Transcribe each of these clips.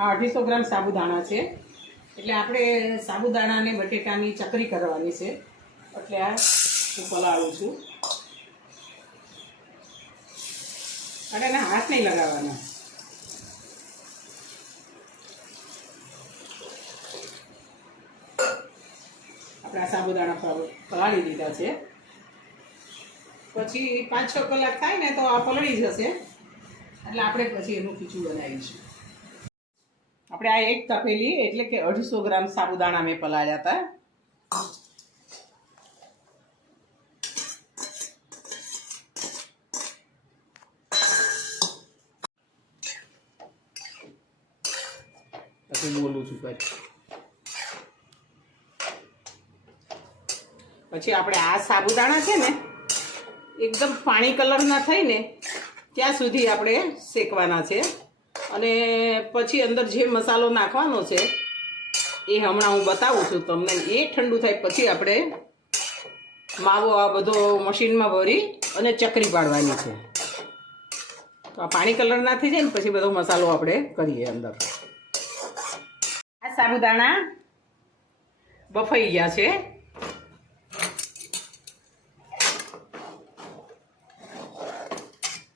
આ 250 ગ્રામ સાબુદાણા છે, એટલે આપણે સાબુદાણાને બટેટાની ચકરી કરવાની છે, એટલે આ હું પલાળું છું. અને એના હાથ નહીં લગાવવાના. આપણે આ સાબુદાણા પલાળી દીધા છે. પછી 5-6 કલાક થાય ને તો આ પલળી જશે, એટલે આપણે પછી એનું ખીચું બનાવીશું. આપણે આ 1 તપેલી એટલે કે 250 ગ્રામ સાબુદાણા મેં પલાળ્યા હતા. પછી બોલું છું પછી આપણે આ સાબુદાણા છે ને એકદમ પાણી કલર ના થાય ને ત્યાં સુધી આપણે શેકવાના છે. અને પછી અંદર જે મસાલો નાખવાનો છે એ હમણાં હું બતાવું છું તમને. એ ઠંડુ થાય પછી આપણે માવો આ બધો મશીનમાં ભરી અને ચકરી પાડવાની છે. તો આ પાણી કલર ના થઈ જાય ને પછી બધો મસાલો આપણે કરીએ અંદર. આ સાબુદાણા બફાઈ ગયા છે.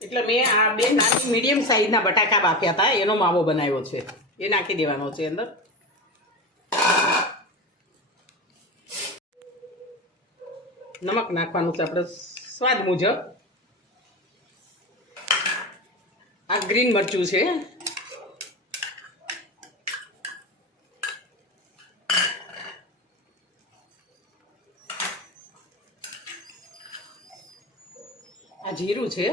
એટલે મેં આ 2 નાની મીડિયમ સાઈઝના બટાકા બાફ્યા હતા, એનો માવો બનાવ્યો છે. એ નાખી દેવાનો છે અંદર. નમક નાખવાનું છે આપણે સ્વાદ મુજબ. આ ગ્રીન મરચું છે. આ જીરું છે.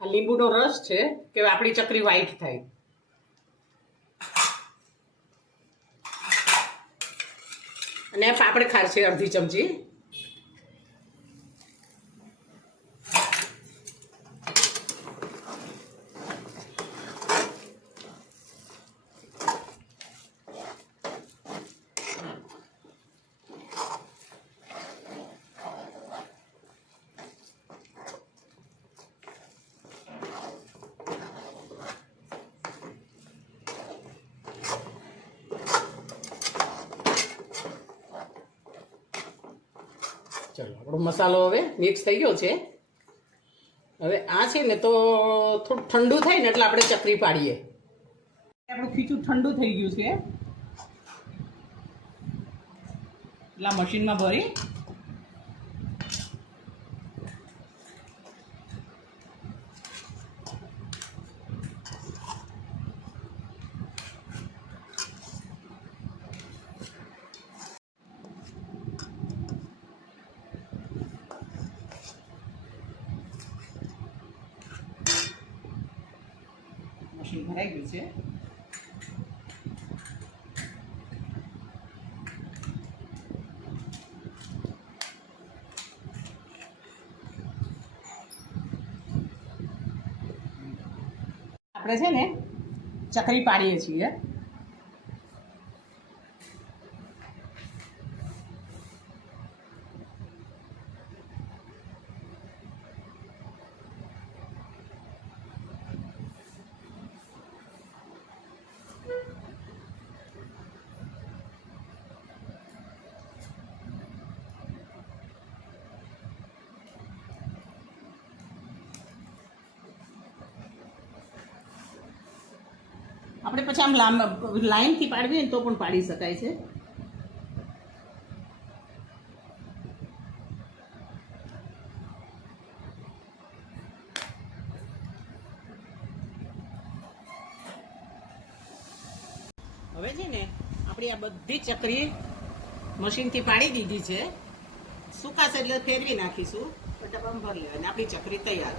આ લીંબુનો રસ છે કે આપણી ચકરી વ્હાઈટ થાય. અને પાપડ ખાર છે અડધી ચમચી. ચલો આપણો મસાલો હવે મિક્સ થઈ ગયો છે. હવે આ છે ને તો થોડું ઠંડુ થાય ને એટલે આપણે ચકરી પાડીએ. આપણું ખીચું ઠંડુ થઈ ગયું છે, એટલે મશીનમાં ભરી મશીન ભરાઈ ગયું છે. આપણે છે ને ચકરી પાડીએ છીએ. આપણે પછી આમ લાઈનથી પાડવી ને તો પણ પાડી શકાય છે. હવે છે ને આપણી આ બધી ચકરી મશીનથી પાડી દીધી છે. સુકાશે એટલે ફેરવી નાખીશું, ડબ્બામાં ભરી લેવાની. આપણી ચકરી તૈયાર.